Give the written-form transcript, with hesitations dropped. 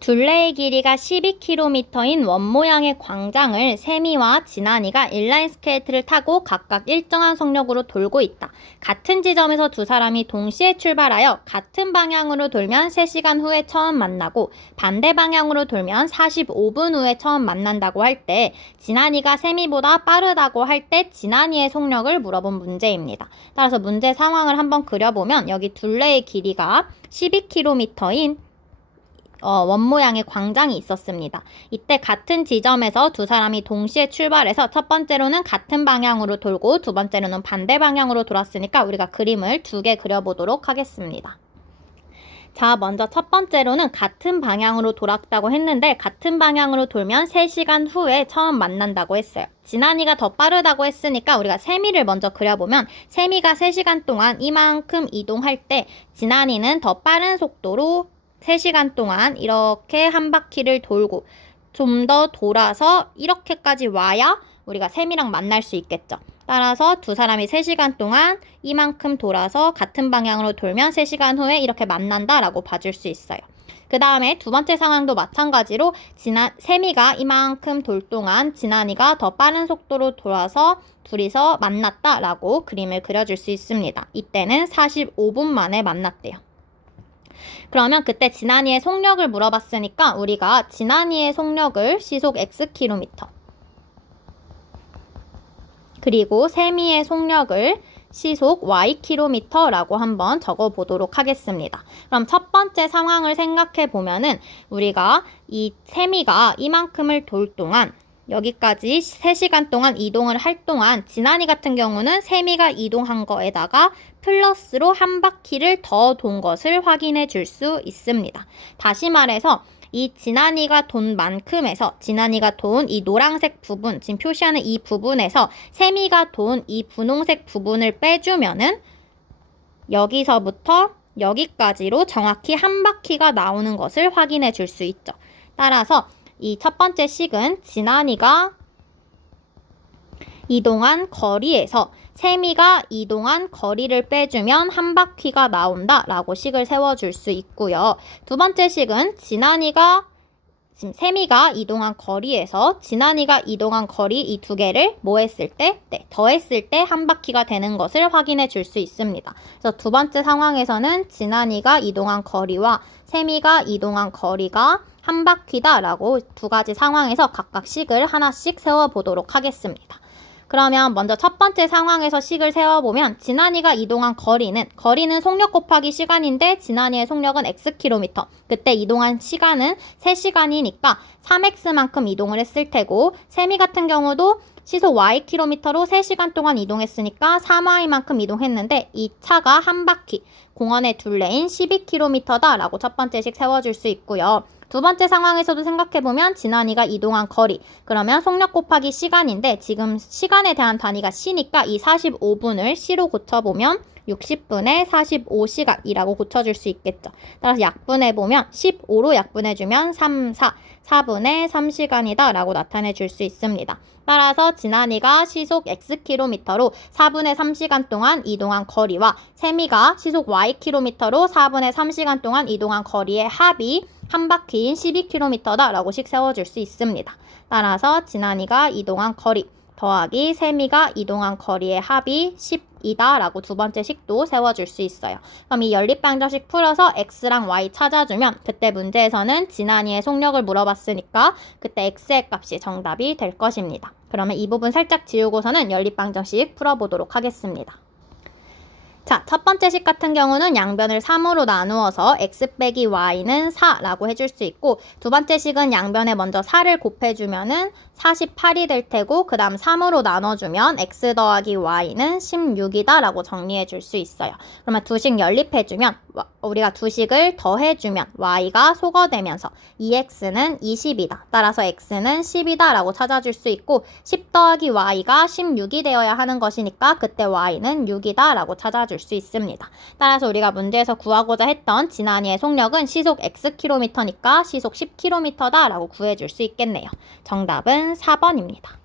둘레의 길이가 12km인 원 모양의 광장을 세미와 진한이가 인라인 스케이트를 타고 각각 일정한 속력으로 돌고 있다. 같은 지점에서 두 사람이 동시에 출발하여 같은 방향으로 돌면 3시간 후에 처음 만나고 반대 방향으로 돌면 45분 후에 처음 만난다고 할 때 진한이가 세미보다 빠르다고 할 때 진한이의 속력을 물어본 문제입니다. 따라서 문제 상황을 한번 그려보면 여기 둘레의 길이가 12km인 원 모양의 광장이 있었습니다. 이때 같은 지점에서 두 사람이 동시에 출발해서 첫 번째로는 같은 방향으로 돌고 두 번째로는 반대 방향으로 돌았으니까 우리가 그림을 2개 그려보도록 하겠습니다. 자, 먼저 첫 번째로는 같은 방향으로 돌았다고 했는데 같은 방향으로 돌면 3시간 후에 처음 만난다고 했어요. 진한이가 더 빠르다고 했으니까 우리가 세미를 먼저 그려보면 세미가 3시간 동안 이만큼 이동할 때 진한이는 더 빠른 속도로 3시간 동안 이렇게 한 바퀴를 돌고 좀 더 돌아서 이렇게까지 와야 우리가 세미랑 만날 수 있겠죠. 따라서 두 사람이 3시간 동안 이만큼 돌아서 같은 방향으로 돌면 3시간 후에 이렇게 만난다라고 봐줄 수 있어요. 그 다음에 두 번째 상황도 마찬가지로 세미가 이만큼 돌 동안 진한이가 더 빠른 속도로 돌아서 둘이서 만났다라고 그림을 그려줄 수 있습니다. 이때는 45분 만에 만났대요. 그러면 그때 진한이의 속력을 물어봤으니까 우리가 진한이의 속력을 시속 Xkm 그리고 세미의 속력을 시속 Ykm라고 한번 적어보도록 하겠습니다. 그럼 첫 번째 상황을 생각해 보면은 우리가 이 세미가 이만큼을 돌 동안 여기까지 3시간 동안 이동을 할 동안 진한이 같은 경우는 세미가 이동한 거에다가 플러스로 한 바퀴를 더 돈 것을 확인해 줄 수 있습니다. 다시 말해서 이 진한이가 돈 만큼에서 진한이가 돈 이 노란색 부분, 지금 표시하는 이 부분에서 세미가 돈 이 분홍색 부분을 빼주면은 여기서부터 여기까지로 정확히 한 바퀴가 나오는 것을 확인해 줄 수 있죠. 따라서 이 첫 번째 식은 진한이가 이동한 거리에서 세미가 이동한 거리를 빼주면 한 바퀴가 나온다 라고 식을 세워줄 수 있고요. 두 번째 식은 지금 세미가 이동한 거리에서 진한이가 이동한 거리 이 두 개를 뭐 했을 때? 네, 더했을 때 한 바퀴가 되는 것을 확인해 줄 수 있습니다. 그래서 두 번째 상황에서는 진한이가 이동한 거리와 세미가 이동한 거리가 한 바퀴다 라고 두 가지 상황에서 각각 식을 하나씩 세워보도록 하겠습니다. 그러면 먼저 첫 번째 상황에서 식을 세워보면 진한이가 이동한 거리는 속력 곱하기 시간인데 진한이의 속력은 Xkm. 그때 이동한 시간은 3시간이니까 3X만큼 이동을 했을 테고 세미 같은 경우도 시속 Ykm로 3시간 동안 이동했으니까 3Y만큼 이동했는데 이 차가 한 바퀴 공원의 둘레인 12km다 라고 첫 번째 식 세워줄 수 있고요. 두 번째 상황에서도 생각해보면 진한이가 이동한 거리 그러면 속력 곱하기 시간인데 지금 시간에 대한 단위가 C니까 이 45분을 C로 고쳐보면 60분에 45시간이라고 고쳐줄 수 있겠죠. 따라서 약분해보면 15로 약분해주면 4분의 3시간이다 라고 나타내줄 수 있습니다. 따라서 진한이가 시속 Xkm로 4분의 3시간 동안 이동한 거리와 세미가 시속 Ykm로 4분의 3시간 동안 이동한 거리의 합이 한 바퀴인 12km다 라고 식 세워줄 수 있습니다. 따라서 진한이가 이동한 거리 더하기 세미가 이동한 거리의 합이 10이다 라고 두 번째 식도 세워줄 수 있어요. 그럼 이 연립방정식 풀어서 X랑 Y 찾아주면 그때 문제에서는 진한이의 속력을 물어봤으니까 그때 X의 값이 정답이 될 것입니다. 그러면 이 부분 살짝 지우고서는 연립방정식 풀어보도록 하겠습니다. 자, 첫 번째 식 같은 경우는 양변을 3으로 나누어서 x 빼기 y는 4라고 해줄 수 있고 두 번째 식은 양변에 먼저 4를 곱해주면은 48이 될 테고 그 다음 3으로 나눠주면 x 더하기 y는 16이다 라고 정리해 줄 수 있어요. 그러면 두 식 연립해주면 우리가 두 식을 더해주면 y가 소거되면서 2x는 20이다. 따라서 x는 10이다 라고 찾아줄 수 있고 10 더하기 y가 16이 되어야 하는 것이니까 그때 y는 6이다 라고 찾아줄 수 있습니다. 따라서 우리가 문제에서 구하고자 했던 진한이의 속력은 시속 Xkm니까 시속 10km다 라고 구해줄 수 있겠네요. 정답은 4번입니다.